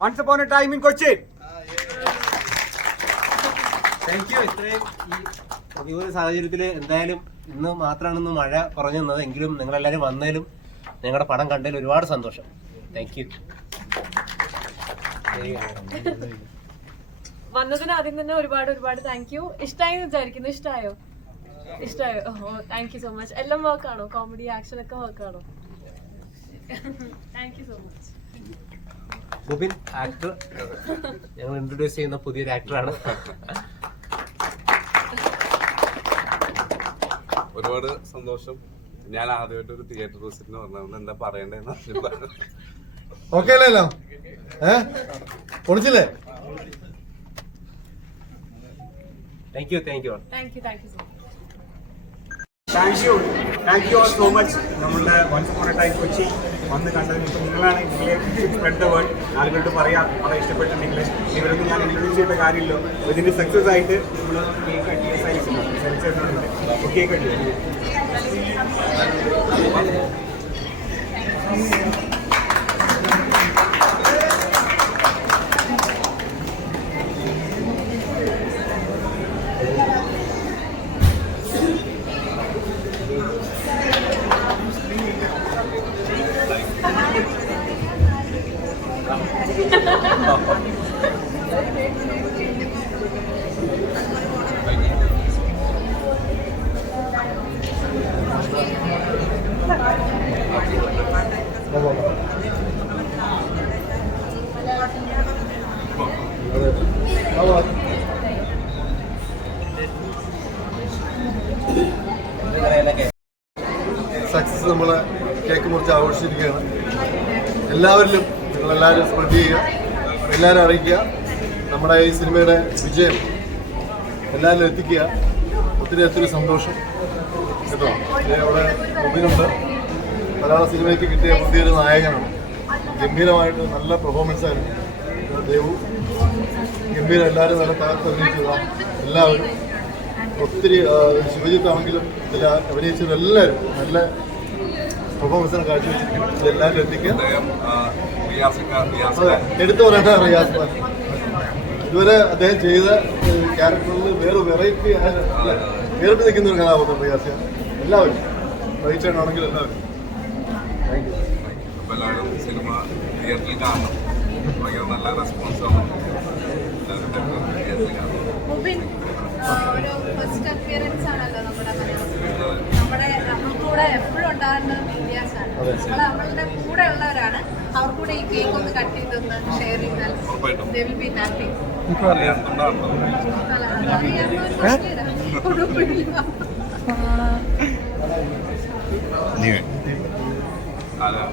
Once upon a time in Kochi thank you ഇത്രയും ഈ പ്രതികൂല സാഹചര്യത്തിൽ എന്തായാലും ഇന്ന് മാത്രമാണ് ഇന്ന് മഴ കുറഞ്ഞു നിന്നത്. എങ്കിലും നിങ്ങളെല്ലാവരും വന്നതിലും നിങ്ങളുടെ പടം കണ്ടതിൽ ഒരുപാട് സന്തോഷം. താങ്ക് യു വന്നതിന് ആദ്യം തന്നെ ഒരുപാട് ഒരുപാട് താങ്ക് യു ഇഷ്ടമായി എന്ന് വിചാരിക്കുന്നു. ഇഷ്ടമായോ ഇഷ്ടമായോ ഓ താങ്ക് യു സോ മച്ച് എല്ലാം വർക്കാണോ കോമഡി ആക്ഷൻ ഒക്കെ വർക്കാണോ thank you so much Bubin actor ഞങ്ങൾ ഇൻട്രൊഡ്യൂസ് ചെയ്യുന്ന പുതിയൊരു ആക്ടറാണ് ഒരുപാട് സന്തോഷം. ഞാൻ ആദ്യമായിട്ട് ഒരു തിയേറ്റർ വിസിറ്റിന് പറഞ്ഞത് എന്താ പറയണ്ടേന്ന്. ഓക്കെ അല്ലല്ലോ? ഏ? പൊളിച്ചില്ലേ? Thank you thank you thank you thank you so much thank you thank you so much നമ്മളുടെ once for a time Kochi. വന്ന് കണ്ടതിന് ഇപ്പം നിങ്ങളാണ് നിങ്ങളെ സ്പ്രെഡ് ദ വേർഡ് ആളുകളോട് പറയാം വളരെ ഇഷ്ടപ്പെട്ടിട്ടുണ്ടെങ്കിൽ ഇവരൊന്നും ഞാൻ ഇൻട്രൊഡ്യൂസ് ചെയ്യേണ്ട കാര്യമില്ല. ഇതിന്റെ സക്സസ് ആയിട്ട് നമ്മൾ കേക്ക് കട്ടിയ സൈസ് സൈസ് കേക്ക് കട്ടി. സക്സസ് നമ്മൾ കേക്ക് മുറിച്ച് ആഘോഷിച്ചിരിക്കുകയാണ്. എല്ലാവരിലും നിങ്ങളെല്ലാവരും സ്പ്രെഡ് ചെയ്യുക എല്ലാവരും അറിയിക്കുക നമ്മുടെ ഈ സിനിമയുടെ വിജയം എല്ലാവരിലും എത്തിക്കുക. ഒത്തിരി ഒത്തിരി സന്തോഷം. കേട്ടോ? അവിടെ മുബിനുണ്ട് മലയാള സിനിമയ്ക്ക് കിട്ടിയ പുതിയൊരു നായകനാണ്. ഗംഭീരമായിട്ട് നല്ല പെർഫോമൻസ് ആയിരുന്നു. ദേവു ഗംഭീരം എല്ലാവരും നല്ല തകർത്തെറിയിച്ചതാണ് എല്ലാവരും. ഒത്തിരി ശിവജിത്താണെങ്കിലും ഇതിൽ അഭിനയിച്ചത് എല്ലാവരും. നല്ല പെർഫോമൻസാണ് കാഴ്ചവെച്ചിരിക്കുന്നത്. ഇതെല്ലാവരും എത്തിക്കുക. എടുത്തു പറയട്ടെ റിയാസ്. ഇതുവരെ അദ്ദേഹം ചെയ്ത ക്യാരക്ടറിൽ വേറെ വെറൈറ്റി വേറിട്ട് നിൽക്കുന്ന ഒരു കഥാപാത്രം റിയാസ്. എല്ലാവരും. ആണെങ്കിലും എല്ലാവരും. താങ്ക് യു അപ്പൊ എല്ലാവരും സിനിമ തിയേറ്ററിൽ കാണണം. ഭയങ്കര നല്ല റെസ്പോൺസ് ആണ്. തിയേറ്ററിൽ കാണണം. ഫസ്റ്റ് അപ്പിയറൻസ് ആണല്ലോ നമ്മുടെ നമ്മുടെ കൂടെ എപ്പോഴും ഉണ്ടാകുന്നത് മീഡിയാസാണ് നമ്മൾ നമ്മളുടെ കൂടെ ഉള്ളവരാണ് അവർ കൂടെ ഈ കേക്ക് ഒന്ന് കട്ട് ചെയ്തൊന്ന് ഷെയർ ചെയ്താൽ ഉറപ്പായിട്ടും. they will be あら。